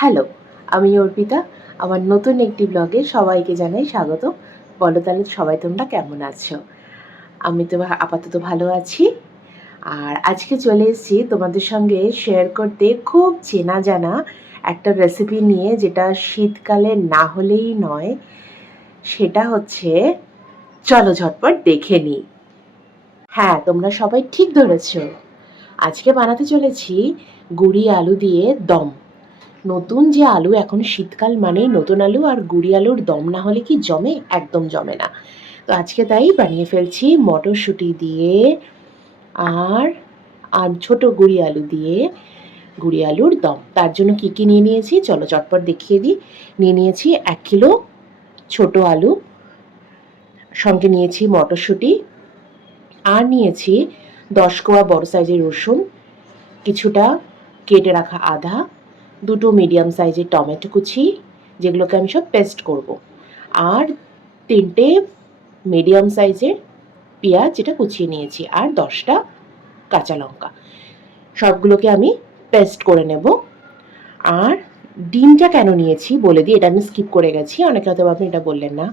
Hello, আমি অর্পিতা। আমার নতুন একটি ব্লগে সবাইকে জানাই স্বাগত। বলো তাহলে সবাই তোমরা কেমন আছো? আমি তো আপাতত ভালো আছি। আর আজকে চলে এসেছি তোমাদের সঙ্গে শেয়ার করতে খুব চেনা জানা একটা রেসিপি নিয়ে, যেটা শীতকালে না হলেই নয়। সেটা হচ্ছে, চলো ঝটপট দেখে নিই। হ্যাঁ, তোমরা সবাই ঠিক ধরেছো। আজকে বানাতে চলেছি গুঁড়ি আলু দিয়ে দম। নতুন যে আলু, এখন শীতকাল মানেই নতুন আলু, আর গুঁড়ি আলুর দম না হলে কি জমে? একদম জমে না। তো আজকে তাই বানিয়ে ফেলছি মটরশুঁটি দিয়ে আর আর ছোট গুঁড়ি আলু দিয়ে গুঁড়ি আলুর দম। তার জন্য কি কি নিয়ে নিয়েছি চলো চটপট দেখিয়ে দিই। নিয়ে নিয়েছি 1 কিলো ছোট আলু, সঙ্গে নিয়েছি মটরশুঁটি, আর নিয়েছি 10 কোয়া বড় সাইজের রসুন, কিছুটা কেটে রাখা আদা, দুটো মিডিয়াম সাইজের টমেটো কুচি, যেগুলোকে আমি সব পেস্ট করব, আর 3টে মিডিয়াম সাইজের পেঁয়াজ যেটা কুচিয়ে নিয়েছি, আর 10টা কাঁচা লঙ্কা। সবগুলোকে আমি পেস্ট করে নেব। আর ডিমটা কেন নিয়েছি বলে দিই, এটা আমি স্কিপ করে গেছি, অনেকে হয়তো আপনি এটা বললেন না।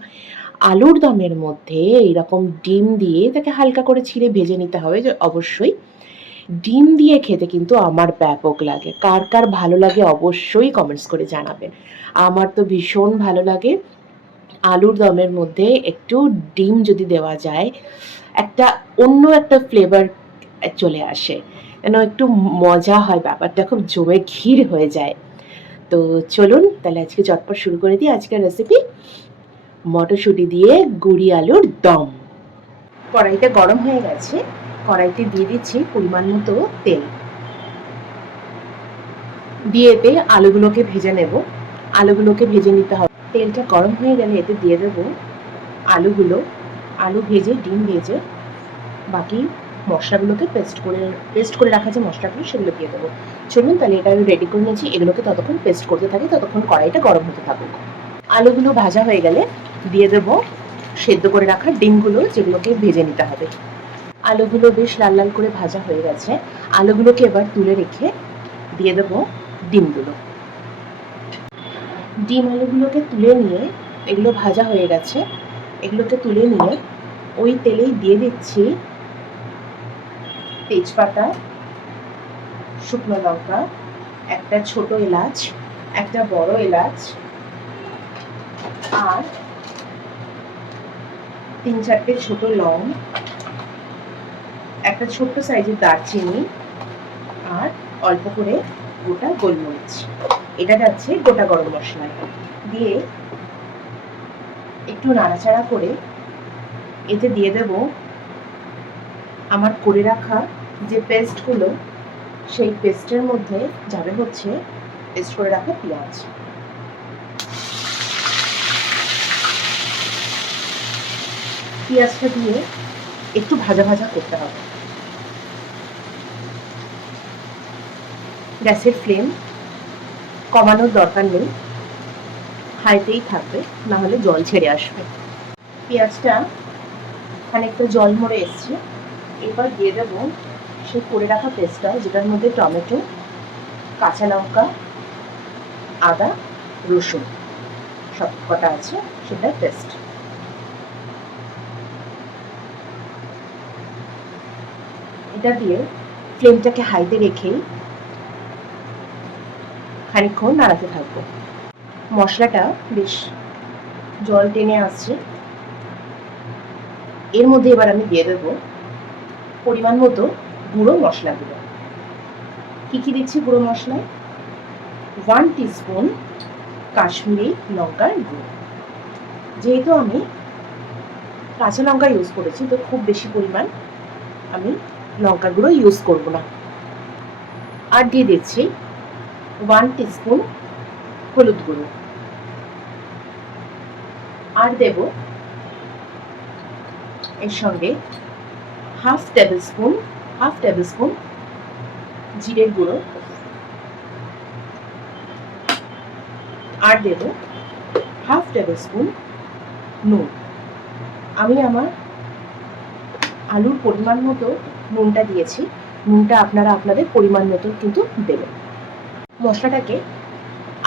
আলুর দমের মধ্যে এইরকম ডিম দিয়ে তাকে হালকা করে ছিঁড়ে ভেজে নিতে হবে যে অবশ্যই। ডিম দিয়ে খেতে কিন্তু আমার ব্যাপক লাগে। কার কার ভালো লাগে অবশ্যই কমেন্টস করে জানাবেন। আমার তো ভীষণ ভালো লাগে। আলুর দমের মধ্যে একটু ডিম যদি দেওয়া যায়, একটা অন্য একটা ফ্লেভার চলে আসে, যেন একটু মজা হয়, ব্যাপারটা খুব জমে ক্ষীর হয়ে যায়। তো চলুন তাহলে আজকে চটপট শুরু করে দিই আজকের রেসিপি, মটরশুঁটি দিয়ে গুঁড়ি আলুর দম। কড়াইটা গরম হয়ে গেছে, কড়াইতে দিয়ে দিচ্ছি পরিমাণ মতো তেল। দিয়ে এতে আলুগুলোকে ভেজে নেব। আলুগুলোকে ভেজে নিতে হবে। তেলটা গরম হয়ে গেলে এতে দিয়ে দেব আলুগুলো। আলু ভেজে, ডিম ভেজে, বাকি মশলাগুলোকে পেস্ট করে রাখা যে মশলাগুলো, সেগুলো দিয়ে দেবো। চলুন তাহলে এটা আমি রেডি করে নিয়েছি, এগুলোকে ততক্ষণ পেস্ট করতে থাকি, ততক্ষণ কড়াইটা গরম হতে থাকুক। আলুগুলো ভাজা হয়ে গেলে দিয়ে দেবো সেদ্ধ করে রাখা ডিমগুলো, যেগুলোকে ভেজে নিতে হবে। আলুগুলো বেশ লাল লাল করে ভাজা হয়ে গেছে। আলুগুলোকে এবার তুলে রেখে দিয়ে দেবো ডিমগুলো। ডিম আলুগুলোকে তুলে নিয়ে, এগুলো ভাজা হয়ে গেছে, এগুলোকে তুলে নিয়ে ওই তেলেই দিয়ে দিচ্ছি তেজপাতা, শুকনো লঙ্কা, একটা ছোট এলাচ, একটা বড় এলাচ, আর 3-4টে ছোট লং, একটা ছোট্ট সাইজের দারচিনি, আর অল্প করে গোটা গোলমরিচ। এটা যাচ্ছে গোটা গরম মশলা। দিয়ে একটু নাড়াচাড়া করে এতে দিয়ে দেব আমার করে রাখা যে পেস্টগুলো, সেই পেস্টের মধ্যে যাবে হচ্ছে পেস্ট করে রাখা পেঁয়াজ। পেঁয়াজটা দিয়ে একটু ভাজা ভাজা করতে হবে। গ্যাসের ফ্লেম কমানোর দরকার নেই, হাইতেই থাকবে, না হলে জল ছেড়ে আসবে। পেঁয়াজটা খানিকটা জল মরে এসছে, এবার দিয়ে দেবো সেই করে রাখা পেস্টটা, যেটার মধ্যে টমেটো, কাঁচা লঙ্কা, আদা, রসুন সব কটা আছে, সেটা পেস্ট। এটা দিয়ে ফ্লেমটাকে হাইতে রেখেই খানিকক্ষণ নাড়াতে থাকবো। মশলাটা বেশ জল টেনে আসছে, এর মধ্যে এবার আমি দিয়ে দেবো পরিমাণ মতো গুঁড়ো মশলাগুলো। কি কি দিচ্ছি গুঁড়ো মশলায়? 1 টিস্পুন কাশ্মীরি লঙ্কার গুঁড়ো। যেহেতু আমি কাঁচা লঙ্কা ইউজ করেছি, তো খুব বেশি পরিমাণ আমি লঙ্কার গুঁড়ো ইউজ করব না। আর দিয়ে দিচ্ছি 1 টিস্পুন হলুদ গুঁড়ো। আর দেব এর সঙ্গে হাফ টেবিল স্পুন জিরের গুঁড়ো। আর দেব হাফ টেবিল স্পুন নুন। আমি আমার আলুর পরিমাণ মতো নুনটা দিয়েছি, নুনটা আপনারা আপনাদের পরিমাণ মতো কিন্তু দেবেন। মশলাটাকে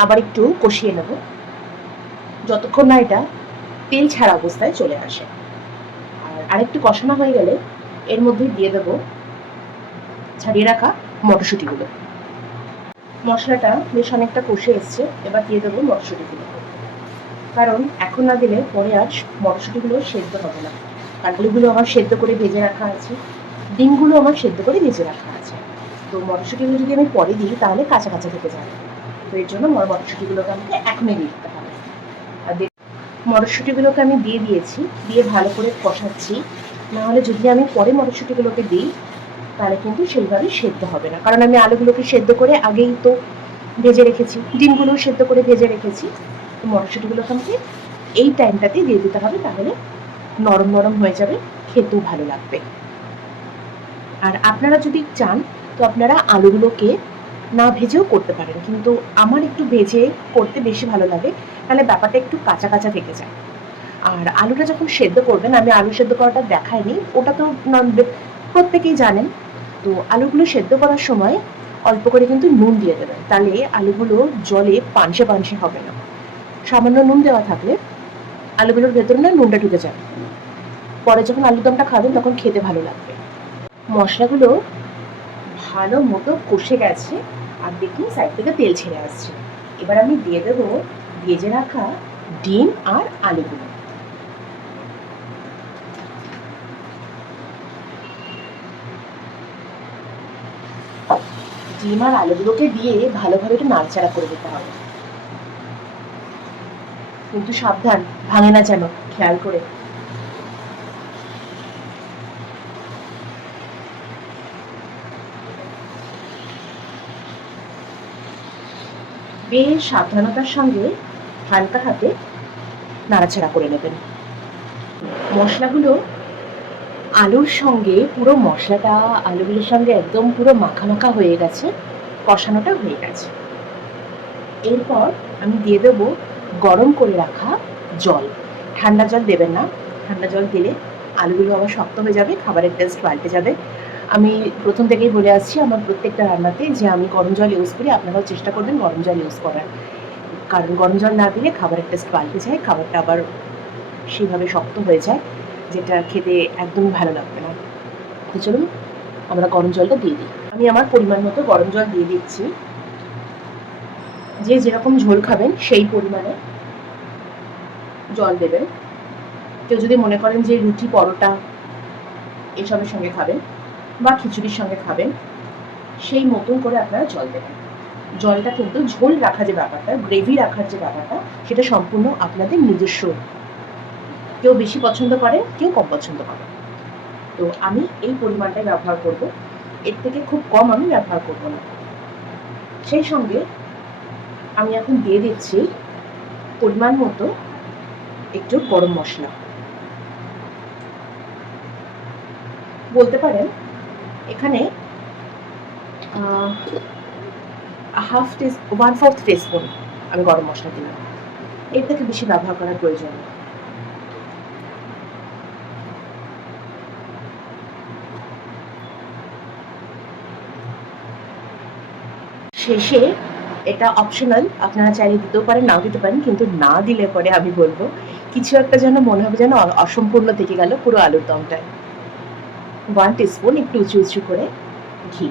আবার একটু কষিয়ে নেব যতক্ষণ না এটা তেল ছাড়া অবস্থায় চলে আসে। আর আরেকটু কষানো হয়ে গেলে এর মধ্যে দিয়ে দেবো ছাড়িয়ে রাখা মটরশুঁটিগুলো। মশলাটা বেশ অনেকটা কষে এসছে, এবার দিয়ে দেবো মটরশুঁটিগুলো, কারণ এখন না দিলে পরে আর মটরশুঁটিগুলো সেদ্ধ হবে না। আলুগুলো আমার সেদ্ধ করে ভেজে রাখা আছে, ডিমগুলো আমার সেদ্ধ করে ভেজে রাখা আছে। তো মটরশুঁটিগুলো যদি আমি পরে দিই তাহলে কাঁচা কাঁচা থেকে যাবে। তো এর জন্য মটরশুঁটিগুলোকে আমাকে এখনই দিয়ে দিতে হবে। আর মটরশুঁটিগুলোকে আমি দিয়ে দিয়েছি, দিয়ে ভালো করে কষাচ্ছি। নাহলে যদি আমি পরে মটরশুঁটিগুলোকে দিই তাহলে কিন্তু সেইভাবে সেদ্ধ হবে না, কারণ আমি আলুগুলোকে সেদ্ধ করে আগেই তো ভেজে রেখেছি, ডিমগুলো সেদ্ধ করে ভেজে রেখেছি। তো মটরশুঁটিগুলোকে আমাকে এই টাইমটাতেই দিয়ে দিতে হবে, তাহলে নরম নরম হয়ে যাবে, খেতেও ভালো লাগবে। আর আপনারা যদি চান তো আপনারা আলুগুলোকে না ভেজেও করতে পারেন, কিন্তু আমার একটু ভেজে করতে বেশি ভালো লাগে, তাহলে ব্যাপারটা একটু কাঁচা কাঁচা থেকে যায়। আর আলুটা যখন সেদ্ধ করবেন, আমি আলু সেদ্ধ করাটা দেখাইনি, ওটা তো প্রত্যেকেই জানেন। তো আলুগুলো সেদ্ধ করার সময় অল্প করে কিন্তু নুন দিয়ে দেবেন, তাহলে আলুগুলো জলে পানসে পানসে হবে না। সামান্য নুন দেওয়া থাকলে আলুগুলোর ভেতরে না নুনটা ঢুকে যাবে, পরে যখন আলুর দমটা খাবেন তখন খেতে ভালো লাগবে। মশলাগুলো ভালো মতো কষে গেছে, আর দেখুন সাইড থেকে তেল ছেড়ে আসছে। এবার আমি দিয়ে দেবো ভেজে রাখা ডিম আর আলুগুলো। ডিম আর আলুগুলোকে দিয়ে ভালোভাবে একটু নাড়াচাড়া করে দিতে হবে, কিন্তু সাবধান ভাঙে না যেন, খেয়াল করে। বেশ সাবধানতার সঙ্গে হালকা হাতে নাড়াচাড়া করে নেবেন। মশলাগুলো আলুর সঙ্গে পুরো মশলাটা আলুগুলোর সঙ্গে একদম পুরো মাখা মাখা হয়ে গেছে, কষানোটা হয়ে গেছে। এরপর আমি দিয়ে দেবো গরম করে রাখা জল। ঠান্ডা জল দেবেন না, ঠান্ডা জল দিলে আলুগুলো আবার শক্ত হয়ে যাবে, খাবারের টেস্ট পাল্টে যাবে। আমি প্রথম থেকেই বলে আসছি আমার প্রত্যেকটা রান্নাতে যে আমি গরম জল ইউজ করি, আপনারাও চেষ্টা করবেন গরম জল ইউজ করার, কারণ গরম জল না দিলে খাবারের টেস্ট পাল্টে যায়, খাবারটা আবার সেইভাবে শক্ত হয়ে যায়, যেটা খেতে একদমই ভালো লাগবে না। তো চলুন আমরা গরম জলটা দিয়ে দিই। আমি আমার পরিমাণ মতো গরম জল দিয়ে দিচ্ছি। যে যেরকম ঝোল খাবেন সেই পরিমাণে জল দেবেন। কেউ যদি মনে করেন যে রুটি পরোটা এসবের সঙ্গে খাবেন বা খিচুড়ির সঙ্গে খাবেন, সেই মতন করে আপনারা জল দেবেন। জলটা কিন্তু ঝোল রাখা যে ব্যাপারটা, গ্রেভি রাখার যে ব্যাপারটা, সেটা সম্পূর্ণ আপনাদের নিজস্ব। কেউ বেশি পছন্দ করে, কেউ কম পছন্দ করে। তো আমি এই পরিমাণটাই ব্যবহার করব, এর থেকে খুব কম আমি ব্যবহার করব না। সেই সঙ্গে আমি এখন দিয়ে দিচ্ছি পরিমাণ মতো একটু গরম মশলা। বলতে পারেন এখানে 1/4 টিস্পুন আমি গরম মশলা দিলাম, এর থেকে বেশি ব্যবহার করার প্রয়োজন নেই। শেষে এটা অপশনাল, আপনারা চাইলে দিতেও পারেন নাও দিতে পারেন, কিন্তু না দিলে পরে আমি বলবো কিছু একটা যেন মনে হবে যেন অসম্পূর্ণ থেকে গেল পুরো আলুর দমটায়। 1 টিস্পুন একটু উঁচু উঁচু করে ঘি।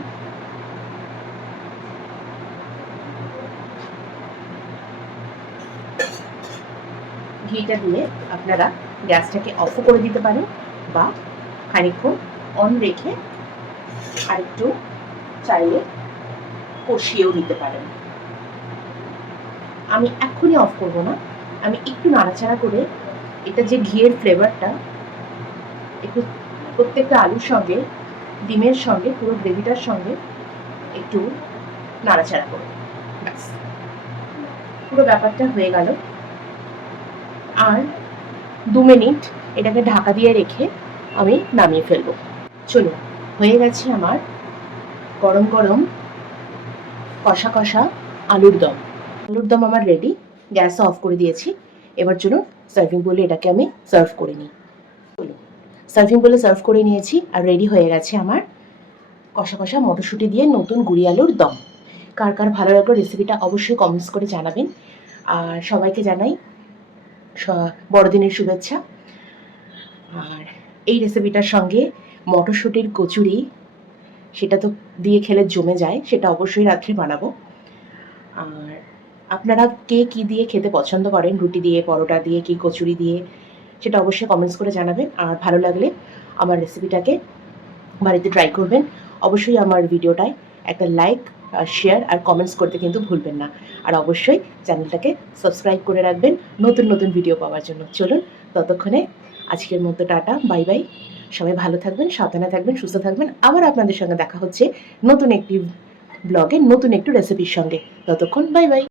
ঘিটা দিয়ে আপনারা গ্যাসটাকে অফও করে দিতে পারেন বা খানিকক্ষণ অন রেখে আরেকটু চাইলে কষিয়েও দিতে পারেন। আমি এক্ষুনি অফ করব না, আমি একটু নাড়াচাড়া করে এটা যে ঘিয়ের ফ্লেভারটা একটু প্রত্যেকটা আলুর সঙ্গে, ডিমের সঙ্গে, পুরো গ্রেভিটার সঙ্গে একটু নাড়াচাড়া করব, ব্যাস পুরো ব্যাপারটা হয়ে গেল। আর 2 মিনিট এটাকে ঢাকা দিয়ে রেখে আমি নামিয়ে ফেলবো। চলুন, হয়ে গেছে আমার গরম গরম কষা কষা আলুর দম। আলুর দম আমার রেডি, গ্যাস অফ করে দিয়েছি। এবার চলুন সার্ভিং বলে এটাকে আমি সার্ভ করে নিই। চলুন সার্ভিং বলে সার্ভ করে নিয়েছি, আর রেডি হয়ে গেছে আমার কষা কষা মটরশুঁটি দিয়ে নতুন গুঁড়ি আলুর দম। কার কার ভালো লাগলো রেসিপিটা অবশ্যই কমেন্টস করে জানাবেন। আর সবাইকে জানাই বড়দিনের শুভেচ্ছা। আর এই রেসিপিটার সঙ্গে মটরশুঁটির কচুরি, সেটা তো দিয়ে খেলে জমে যায়, সেটা অবশ্যই রাত্রে বানাবো। আর আপনারা কে কী দিয়ে খেতে পছন্দ করেন, রুটি দিয়ে, পরোটা দিয়ে, কি কচুরি দিয়ে, সেটা অবশ্যই কমেন্টস করে জানাবেন। আর ভালো লাগলে আমার রেসিপিটাকে বাড়িতে ট্রাই করবেন। অবশ্যই আমার ভিডিওটায় একটা লাইক, শেয়ার আর কমেন্টস করতে কিন্তু ভুলবেন না। আর অবশ্যই চ্যানেলটাকে সাবস্ক্রাইব করে রাখবেন নতুন নতুন ভিডিও পাওয়ার জন্য। চলুন ততক্ষণে আজকের মতো টাটা, বাই বাই। সবাই ভালো থাকবেন, সাবধানে থাকবেন, সুস্থ থাকবেন। আবার আপনাদের সঙ্গে দেখা হচ্ছে নতুন একটি ব্লগে, নতুন একটু রেসিপির সঙ্গে। ততক্ষণ বাই বাই।